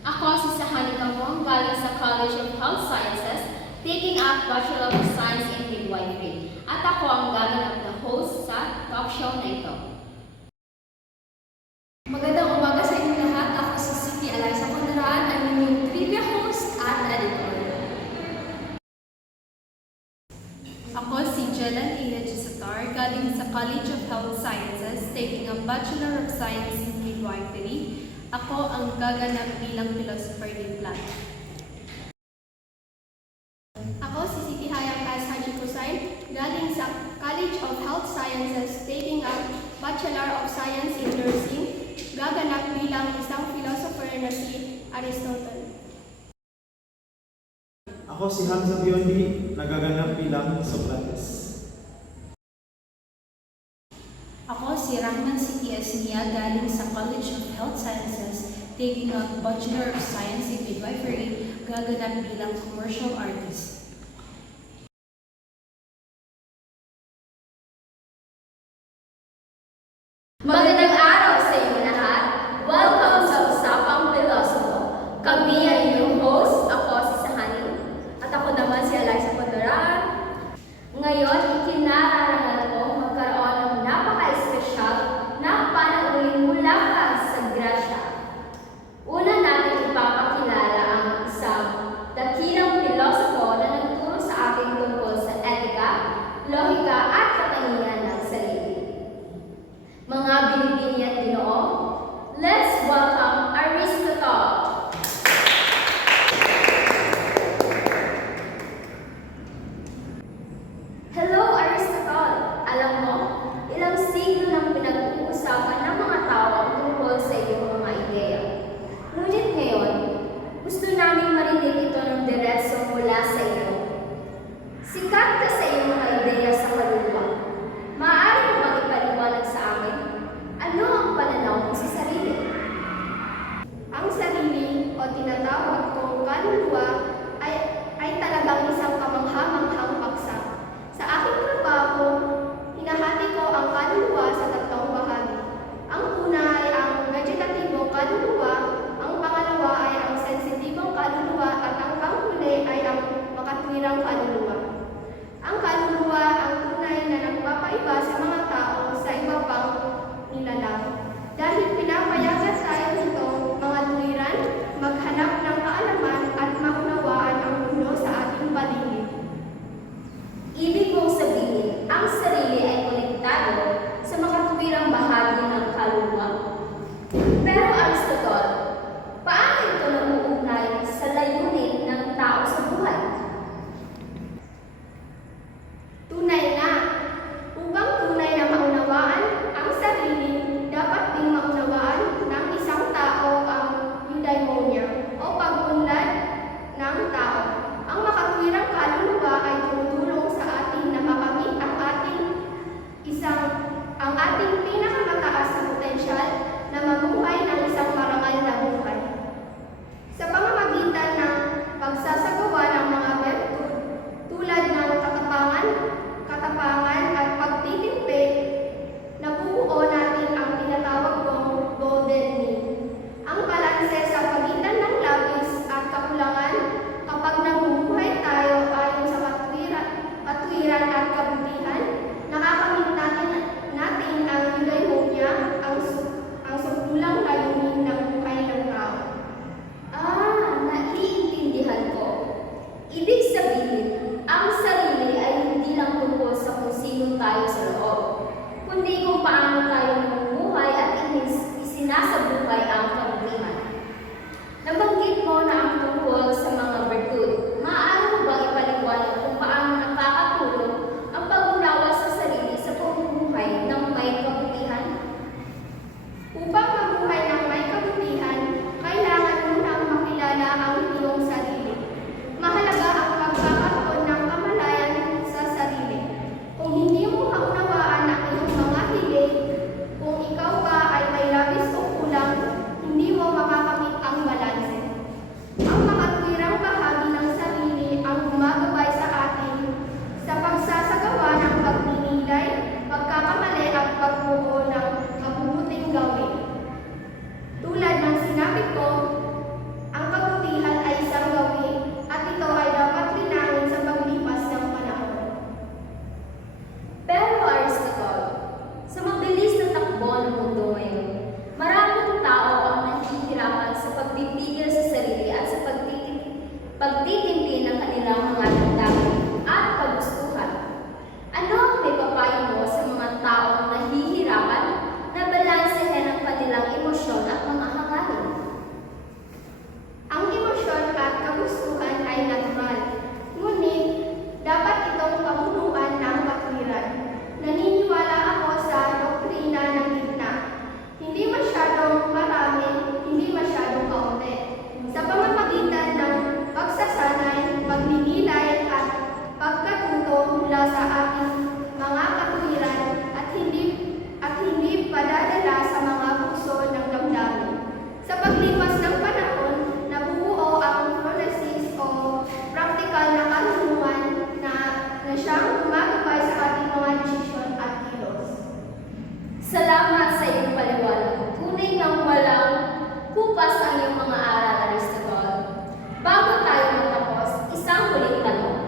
Ako si Sahani Kamong, galing sa College of Health Sciences, taking up Bachelor of Science in Midwifery. At ako ang gaganap na host sa talk show na ito. Magandang umaga sa inyo lahat. Ako si Siti Eliza Condaraan, ang inyong trivia host at editor. Ako si Jelan Ihajisatar, galing sa College of Health Sciences, taking a Bachelor of Science in Midwifery. Ako ang gaganap bilang philosopher ni Plato. Ako si Siti Hayang S. Haji Kusain, galing sa College of Health Sciences, taking up Bachelor of Science in Nursing, gaganap bilang isang philosopher na si Aristotle. Ako si Hamza Biondi, nagaganap bilang Socrates. Ako si Rahman Siti Asnia, galing sa College of Health Sciences, taking a Bachelor of Science in Midwifery, gaganap bilang commercial artist. Magandang araw sa inyo lahat. Welcome sa Usapang Pilosopo. Kami ang inyong host. Ako si Sahani. At ako naman si Eliza Condaraan. Ngayon, ikinararangal ko magkaroon ng napaka-espesyal na panauhin mula ka sa Gracia. Una natin ipapakilala ang isang dakilang pilosopo na nagturo sa ating tungkol sa etika, lohika at katangian ng sarili. Mga binibini at Ginoo, let's welcome Aristotle. Hello Aristotle! Alam mo, ilang siglo nang pinag-uusapan ng mga tao ang tungkol sa iyong mga ideya. Ngunit ngayon, gusto namin marinig ito ng diretso mula sa iyo. Sikat ka sa iyong mga ideya sa kaluluwa. Maaari mo bang ipaliwanag sa amin? Ano ang pananaw mo sa sarili? Ang sarili o tinatawag kong kaluluwa ay talagang isang kamangha-manghang paksa. Sa aking trabaho, hinahati ko ang kaluluwa sa tatlong bahagi. Ang una ay ang vegetatibong kaluluwa, ang pangalawa ay ang sensitibong kaluluwa, at ang panghuli ay ang makatwirang kaluluwa. Ang kaluluwa ang tunay na nagpapaiba sa mga tao sa iba pang nilalang. Dahil pinapayagan tayo nito, mga tuwiran, maghanap ng kaalaman at maunawaan ang mundo sa ating paligid. Ibig kong sabihin, ang sarili ay konektado sa makatwirang bahagi ng kaluluwa. Pero Aristotle, paano ito namuugnay sa layunin ng tao sa buhay? Tunay na, upang tunay na maunawaan ang sarili, dapat ding maunawaan ng isang tao ang eudaimonia o pag-unlad ng tao. Ang makatwirang kaluluwa ay tumutulong sa atin na makamit ang ating pinakamataas na potensyal na mamuhay ng isang marangal na buhay. Sa pamamagitan ng pagsasagawa ng mga bertud tulad ng katapangan at pagtitipid, nabubuo natin ang tinatawag kong golden mean. Ang balanse sa pagitan ng labis at kakulangan kapag nabubuhay tayo ayon sa katwiran at kabutihan, nakakamit natin ang eudaimonia, ang sumpulang layunin ng buhay ng tao. Naiintindihan ko. Ibig sabihin, ang sarili ay hindi lang tungkol sa kung sino tayo sa loob, kundi kung paano tayo namumuhay at isinasabuhay ang kabutihan. Nabanggit mo na ang tungkol sa mga virtud. Maaari mo bang ipaliwanag kung paano nakakatulong ang pag-unawa sa sarili sa pamumuhay ng may kabutihan? Upang mabuhay ng may kabutihan, kailangan munang makilala ang iyong sarili. Mahalaga ang pagkakaroon ng kamalayan sa sarili. Kung hindi mo maunawaan ang iyong mga hilig, kung ikaw ba ay may labis o kulang, hindi mo makakamit ang balanse. Ang Salamat sa iyong paliwanag. Tunay ngang walang kupas ang iyong mga aral, Aristotle. Bago tayo matapos, isang huling tanong.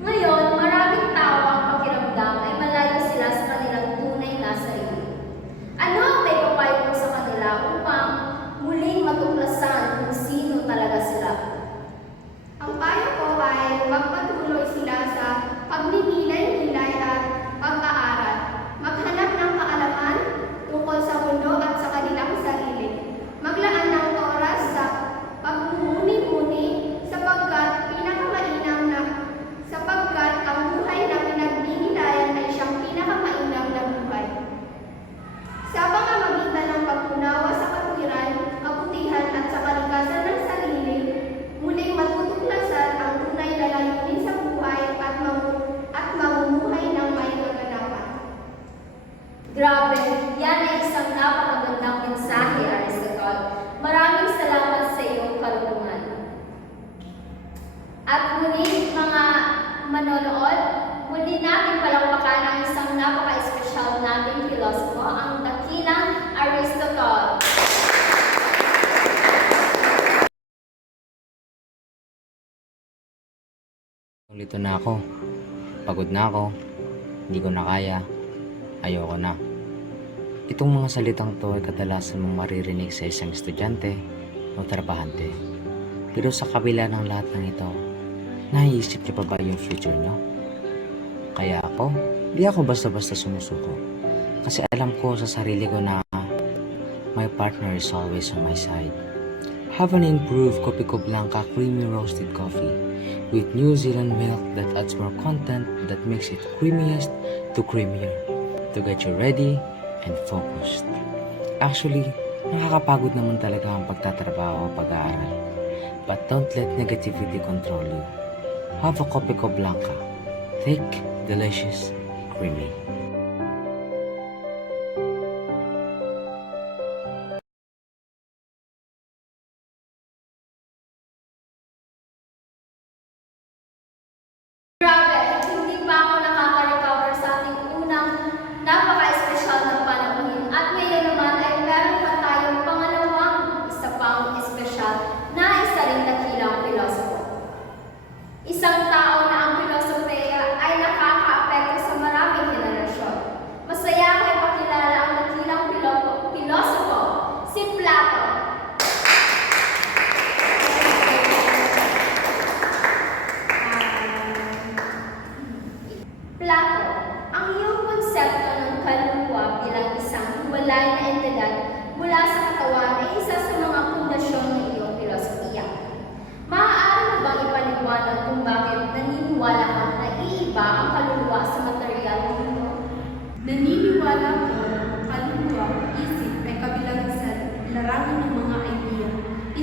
Ngayon, maraming tao ang pakiramdam ay malayo sila sa kanilang tunay na sarili. Ano ang may papayo mo sa kanila upang muling matuklasan kung sino talaga sila? Ang payo ko ay magpatuloy sila sa pagninilay-nilay at pag-aaral. Maghanap ng kaalaman tungkol sa mundo at sa kanilang sarili. Maglaan ng oras sa pagmumuni-muni sapagkat ang buhay na pinagninilayan ay siyang pinakamainam na buhay. Sa pamamagitan ng pag-unawa sa katwiran, kabutihan at sa kalikasan ng sarili, muling matutuklasan ang tunay na layunin sa buhay at mamumuhay ng may kaganapan. Grabe, yan ay isang napakagandang mensahe, Aristotle. Maraming salamat sa iyong karunungan. At muli, mga manonood, muli natin palakpakan ang isang napaka-espesyal nating filosofo, ang dakilang Aristotle. Lito na ako. Pagod na ako. Hindi ko na kaya. Ayoko na. Itong mga salitang to ay kadalasan mong maririnig sa isang estudyante o trabahante. Pero sa kabila ng lahat ng ito, naiisip niyo pa ba yung future niyo? Kaya ako, di ako basta-basta sumusuko. Kasi alam ko sa sarili ko na my partner is always on my side. Have an improved Kopi Ko Blanca creamy roasted coffee with New Zealand milk that adds more content that makes it creamiest to creamier to get you ready and focused. Actually, nakakapagod naman talaga ang pagtatrabaho o pag-aaral. But don't let negativity control you. Have a Kopi Ko Blanca. Thick, delicious, creamy. Grabe, hindi pa ako nakaka-recover sa ating unang napaka-espesyal na panauhin. At ngayon naman ay meron pa tayong pangalawang isa pang espesyal na isa ring dakilang filosofo. Isang tao na ang filosofiya ay nakaka-apekto sa maraming henerasyon. Masaya ako ipakilala ang dakilang filosofo, si Plato. Plato, ang iyong konsepto ng kaluluwa bilang isang hiwalay na entidad mula sa katawan ay isa sa mga pundasyon ng iyong filosofiya. Maaari mo bang ipaliwanag kung bakit naniniwala ka na iiba ang kaluluwa sa material na mundo? Naniniwala ko ang kaluluwa o isip ay kabilang sa larangan ng mga idea,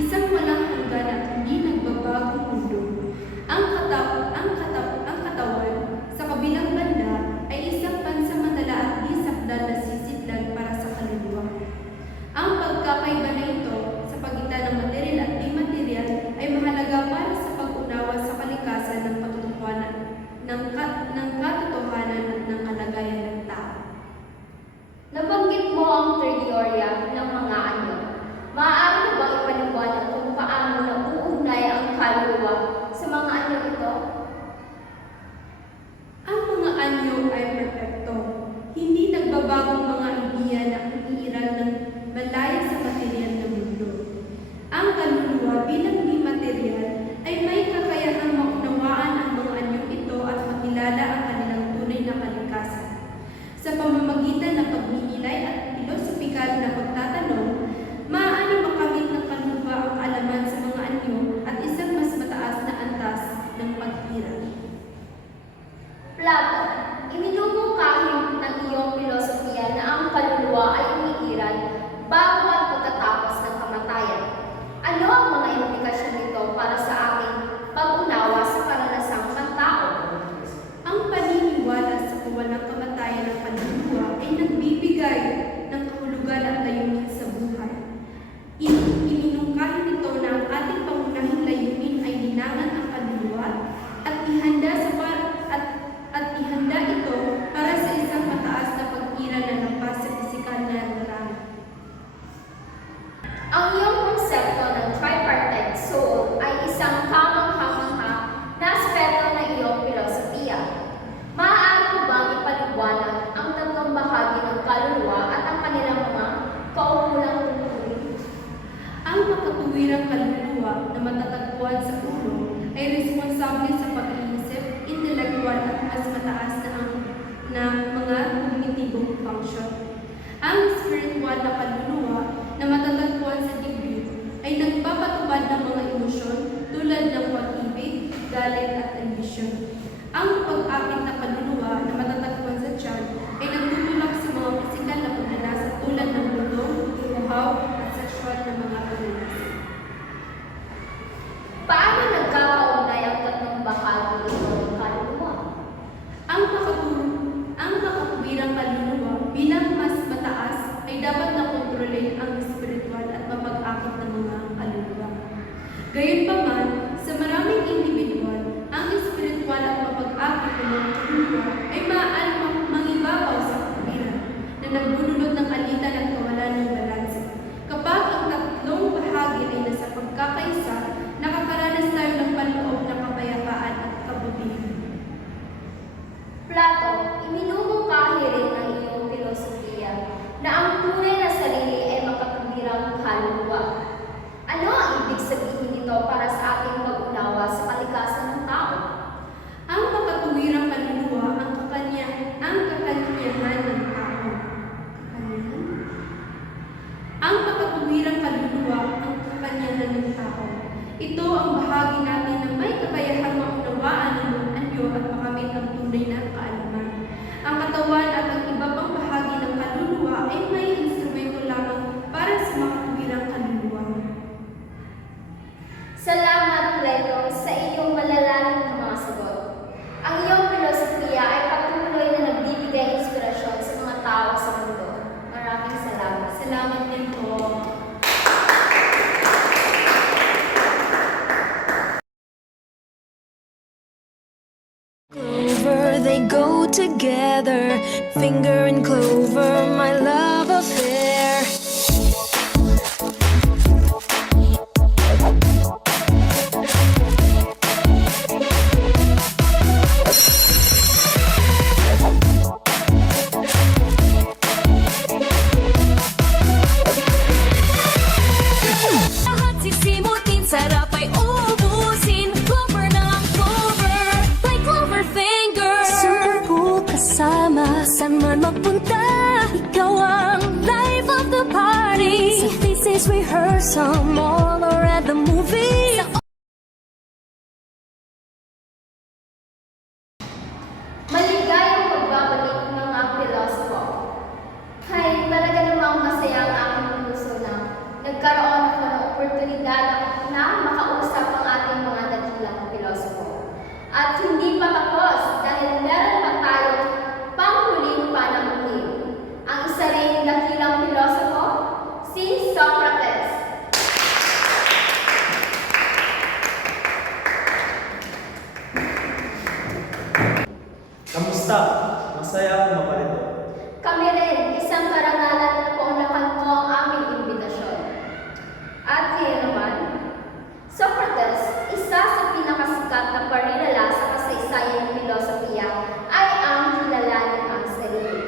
isang walang hanggan at hindi nagbabagong mundo. Ang katawan sa kabilang banda ay isang pansamantala at di sakdal na sisidlan para sa kaluluwa. Ang pagkakaiba na ito sa pagitan ng material at di material ay mahalaga para sa pag-unawa sa kalikasan ng patotohanan, ng katotohanan at ng kalagayan ng tao. Nabanggit mo ang teorya ng mga anyo. Maaari mo bang ipaliwanag kung paano nauugnay ang kaluluwa sa mga anyo ito? Ang mga anyo ay perpekto. Hindi nagbabagong mga ideya na umiiral ng malaya sa material na mundo. Ang kaluluwa bilang di material ay may kakayahang maunawaan ang mga anyong ito at makilala ang kanilang tunay na kalikasan. Sa pamamagitan ng pagninilay at pilosopikal na pagtatanong, maaari makamit ng kaluluwa ang alaman sa mga anyo at isang mas mataas na antas ng pag-iral. Plato, iminumungkahi ng iyong filosofiya na ang kaluluwa ay umiiral bago at pagkatapos ng kamatayan. Ano ang mga implikasyon nito para sa ating pag-unawa sa karanasang pantao? Ang paniniwala sa kawalang kamatayan ng kaluluwa ay nagbibigay ng kahulugan at layunin sa buhay. Iminungkahi nito na ang ating pangunahing layunin ay linangan ang kaluluwa at ihanda ito para sa isang mataas na pag-iral na lampas sa makatuwirang kaluluwa na matatagpuan sa ulo ay responsable sa pag-iisip, intelektual at mas mataas na mga kognitibong function. Ang spiritual na kaluluwa na matatagpuan sa dibdib ay nagpapatubad ng mga emosyon tulad ng pag-ibig, galit at ambisyon. Ang pag-apit na kaluluwa na matatagpuan sa tiyan ay nagtutulak sa mga pisikal na pagnanasa tulad ng bulong, uhaw at sexual na mga pagnanasa. Paano nagkakaugnay ang tatlong bahagi ng kaluluwa? Ang makatuwirang kaluluwa bilang mas mataas ay dapat na kontrolin ang spiritual at mapag-akit ng mga kaluluwa. Gayunpaman, sa maraming individual, ang spiritual at mapag-akit ng mga kaluluwa ay maaaring mangibabaw sa katwiran na nagbunulot ng alitan at kawalan ng balanse. Kapag ang tatlong bahagi ay nasa pagkakaisa, nakakaranas tayo ng panloob na kapayapaan at kabutihan. Plato, iminumungkahi rin ng iyong filosofiya na ang tunay na sarili ay makatuwirang kaluluwa. Ano ang ibig sabihin nito para sa ating pag-unawa sa kalikasan ng tao? Ang makatuwirang kaluluwa ang kakanyahan ng tao. Ang makatuwirang kaluluwa ang kakanyahan ng tao. Ito ang bahagi natin na may kakayahang maunawaan ng anyo at makamit ang tunay na kaalaman. Ang katawan at ang iba pang bahagi ng kaluluwa ay may instrumento lamang para sa makatuwirang kaluluwa. Salamat, Plato, sa iyong malalalim na mga sagot. Ang iyong filosofiya ay patuloy na nagbibigay inspirasyon sa mga tao sa mundo. Maraming salamat. Salamat din po. Clover, they go together. Finger and clover, my love affair. Lahat sisimutin, sarap ay ubusin. Clover na ang clover, like clover finger. Super cool kasama, saan man magpunta. Ikaw ang life of the party. Sa thesis rehearsal, mall or at the movie. Maligayang pagbabalik ng mga pilosopo. Hay, talaga namang masaya ang aking puso na nagkaroon ako ng oportunidad na makausap ang ating mga dakilang pilosopo. At hindi pa tapos dahil meron pa tayong panghuling panamuhin. Ang isa ring dakilang pilosopo, si Socrates. Kamusta? Masaya akong maparito. Kami rin, isang karangalan na paunahan mo ang aming imbitasyon. At ngayon naman, Socrates, isa sa pinakasikat na parinala sa kasaysayan ng filosofiya, ay ang kilalanin ang sarili.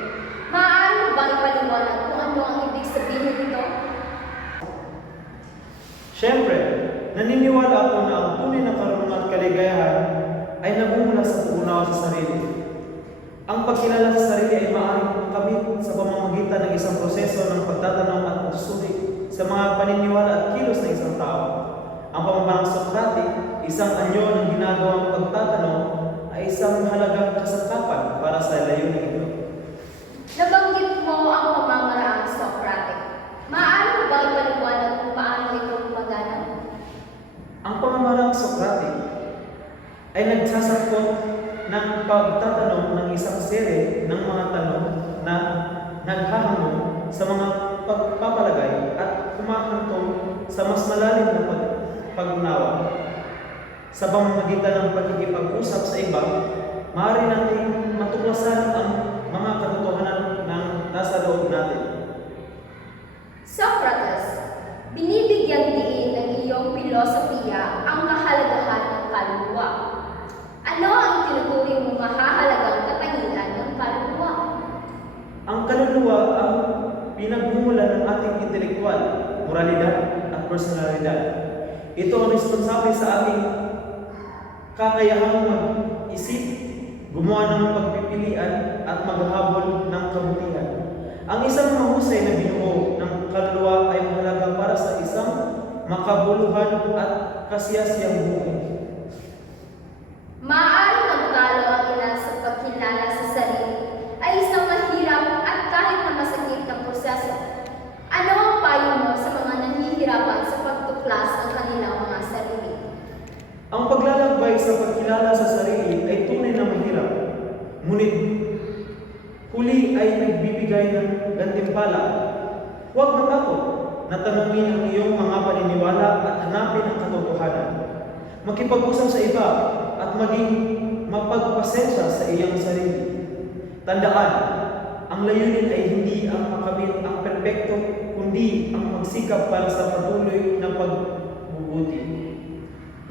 Maaari mo bang ipaliwanag kung ano ang ibig sabihin nito? Siyempre, naniniwala ako na ang tunay na karunungan at kaligayahan ay nagmumula sa pag-unawa sa sarili. Ang pagkilala sa sarili ay maaaring makamit sa pamamagitan ng isang proseso ng pagtatanong at pagsusuri sa mga paniniwala at kilos ng isang tao. Ang pamamarang Socratic, isang anyo ng ginagawang pagtatanong, ay isang mahalagang kasangkapan para sa layunin ito. Nabanggit mo ang pamamaraang Socratic. Maaari mo ba ipaliwanag kung paano ito gumagana? Ang pamamarang Socratic ay nagsasakop ng pagtatanong ng isang sere ng mga tanong na naghahango sa mga pagpapalagay at kumahantong sa mas malalim na pag-unawa. Sa pamamagitan ng pagkikipag-usap sa iba, maaari natin matuklasan ang mga katotohanan ng nasa loob natin. Socrates, binibigyan diin ng iyong filosofiya ang kahalagahan ng kaluluwa. Ano ang tinuturing mong mahahalagang katangian ng kaluluwa? Ang kaluluwa ang pinagmumulan ng ating intelektual, moralidad at personalidad. Ito ang responsable sa ating kakayahang mag-isip, gumawa ng pagpipilian at maghabol ng kabutihan. Ang isang mahusay na binuo ng kaluluwa ay mahalaga para sa isang makabuluhan at kasiyasiyang buhay. Maaaring magtalo ang ilan sa pagkilala sa sarili ay isang mahirap at kahit na masakit na proseso. Ano ang payo mo sa mga nahihirapan sa pagtuklas ng kanilang mga sarili? Ang paglalakbay sa pagkilala sa sarili ay tunay na mahirap, ngunit huli ay nagbibigay ng gantimpala. Huwag matakot na tanungin ang iyong mga paniniwala at hanapin ang katotohanan. Makipag-usap sa iba at maging mapagpasensya sa iyong sarili. Tandaan, ang layunin ay hindi ang makamit ang perpekto, kundi ang magsikap para sa patuloy na pagbubuti.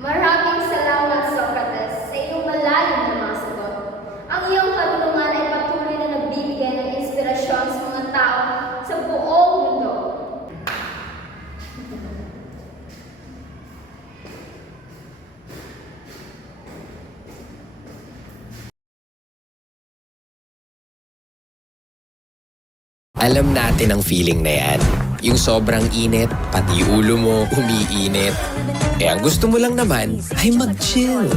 Maraming salamat, Socrates, sa iyong malalim na mga sagot. Ang iyong karunungan ay patuloy na nagbibigay ng inspirasyon sa mga tao sa buong mundo. Alam natin ang feeling na yan. Yung sobrang init, pati ulo mo umiinit. Eh ang gusto mo lang naman ay mag-chill.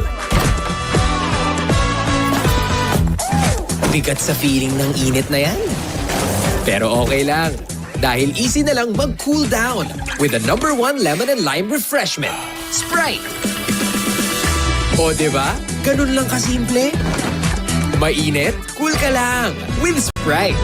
Bigat sa feeling ng init na yan. Pero okay lang. Dahil easy na lang mag-cool down with the #1 lemon and lime refreshment, Sprite. O diba? Ganun lang kasimple. Mainit? Cool ka lang with Sprite.